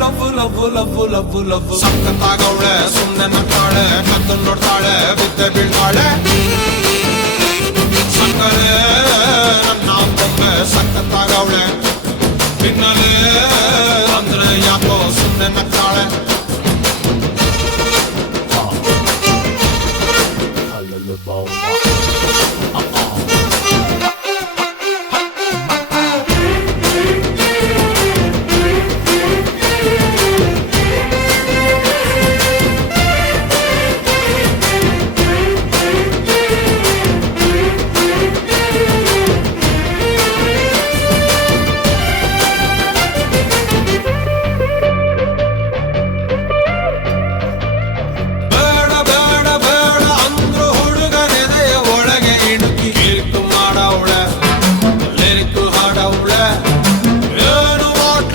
love love love love love ಸಕ್ಕತ್ತಾಗವಳೆ ಸುಮ್ನೆ ನಗ್ತಾಳೆ ಕದ್ದು ನೋಡ್ತಾಳೆ ಬಿದ್ದೆ ಬೀಳ್ತಾಳೆ ಸಕ್ಕರೆ ನನ್ನ ಬೊಮ್ಮೆ ಸಕ್ಕತ್ತಾಗವಳೆ ಹಿನ್ನಲೆ